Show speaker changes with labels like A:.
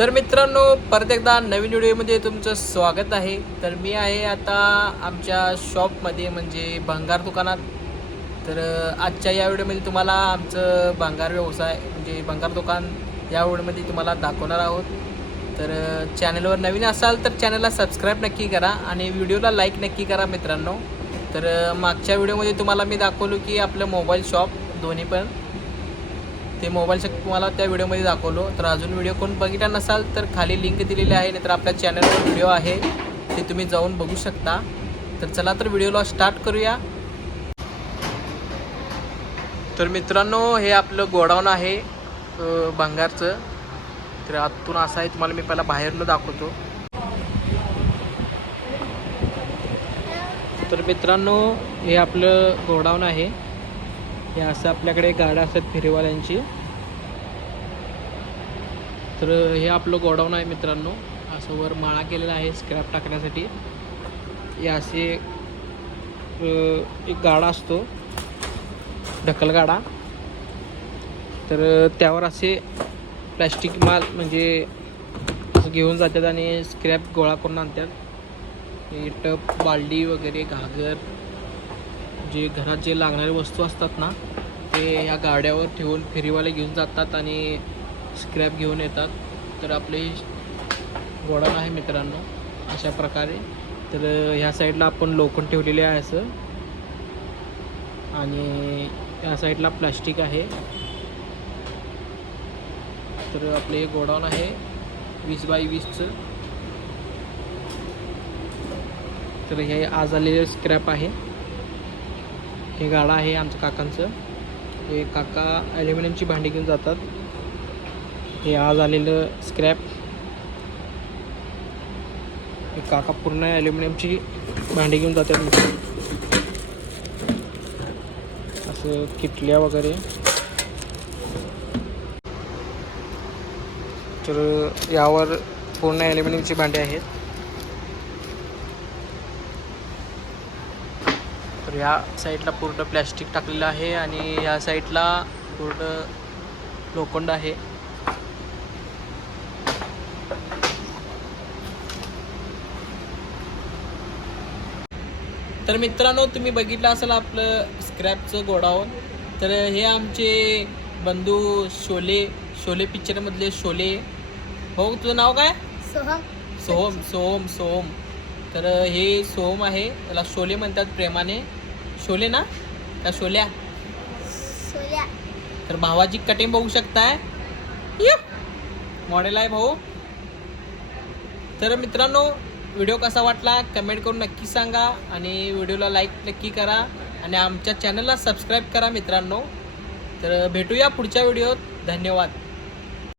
A: तर मित्रांनो परत एकदा नवीन व्हिडिओमध्ये तुमचं स्वागत आहे. तर मी आहे आता आमच्या शॉपमध्ये म्हणजे भंगार दुकानात. तर आजच्या या व्हिडिओमध्ये तुम्हाला आमचं भंगार व्यवसाय म्हणजे भंगार दुकान या व्हिडिओमध्ये तुम्हाला दाखवणार आहोत. तर चॅनलवर नवीन असाल तर चॅनलला सबस्क्राईब नक्की करा आणि व्हिडिओला लाईक नक्की करा मित्रांनो. तर मागच्या व्हिडिओमध्ये तुम्हाला मी दाखवलो की आपलं मोबाईल शॉप दोन्ही पण. ते मोबाईल शॉप तुम्हाला त्या व्हिडिओमध्ये दाखवलो. तर अजून व्हिडिओ कोण बघितला नसाल तर खाली लिंक दिलेली आहे नाहीतर आपल्या चॅनलवर व्हिडिओ आहे. ते तुम्ही जाऊन बघू शकता. तर चला तर व्हिडिओला स्टार्ट करूया. तर मित्रांनो हे आपलं गोडाऊन आहे भंगारचं. तर आतून असं आहे तुम्हाला मी पहिला बाहेरनं दाखवतो. तर मित्रांनो हे आपलं गोडाऊन आहे. हे असं आपल्याकडे गाड्या असतात फेरीवाल्यांची. तर हे आपलं गोडाऊन आहे मित्रांनो. असं वर माळा केलेला आहे स्क्रॅप टाकण्यासाठी. हे असे एक गाडा असतो. ढकलगाडा तर त्यावर असे प्लॅस्टिक माल म्हणजे असं घेऊन जातात आणि स्क्रॅप गोळा करून आणतात. हे टप बालडी वगैरे घागर जे घरात जे लागणारे वस्तू असतात ना ते ह्या गाड्यावर ठेवून फेरीवाले घेऊन जातात आणि स्क्रॅप घेऊन येतात. तर आपले गोडाऊन आहे मित्रांनो अशा प्रकारे. तर ह्या साईडला आपण लोखंड ठेवलेले आहे असं. आणि या साईडला प्लास्टिक आहे. तर आपले हे गोडाऊन आहे वीस बाय वीसचं. तर हे आज आलेले स्क्रॅप आहे. हे गाडा आहे आमच्या काकांचं. हे काका ॲल्युमिनियमची भांडी घेऊन जातात. हे आज आलेलं स्क्रॅप हे काका पूर्ण ॲल्युमिनियमची भांडी घेऊन जातात असं किटल्या वगैरे. तर यावर पूर्ण ॲल्युमिनियमची भांडी आहेत. तर ह्या साईडला पूर्ण प्लॅस्टिक टाकलेलं आहे आणि ह्या साईडला पूर्ण लोखंड आहे. तर मित्रांनो तुम्ही बघितलं असेल आपलं स्क्रॅपचं गोडाऊन. तर हे आमचे बंधू शोले शोले पिक्चरमधले शोले. हो तुझं नाव काय?
B: सोहम.
A: सोहम सोहम सोहम. तर हे सोहम आहे. त्याला शोले म्हणतात प्रेमाने. शोले ना? का शोल्या?
B: सोल्या
A: तर भावाची कटिंग बघू शकताय. मॉडेल आहे भाऊ. तर मित्रांनो व्हिडिओ कसा वाटला कमेंट करून नक्की सांगा आणि व्हिडिओला लाईक नक्की करा आणि आमच्या चॅनलला सबस्क्राईब करा मित्रांनो. तर भेटूया पुढच्या व्हिडिओत. धन्यवाद.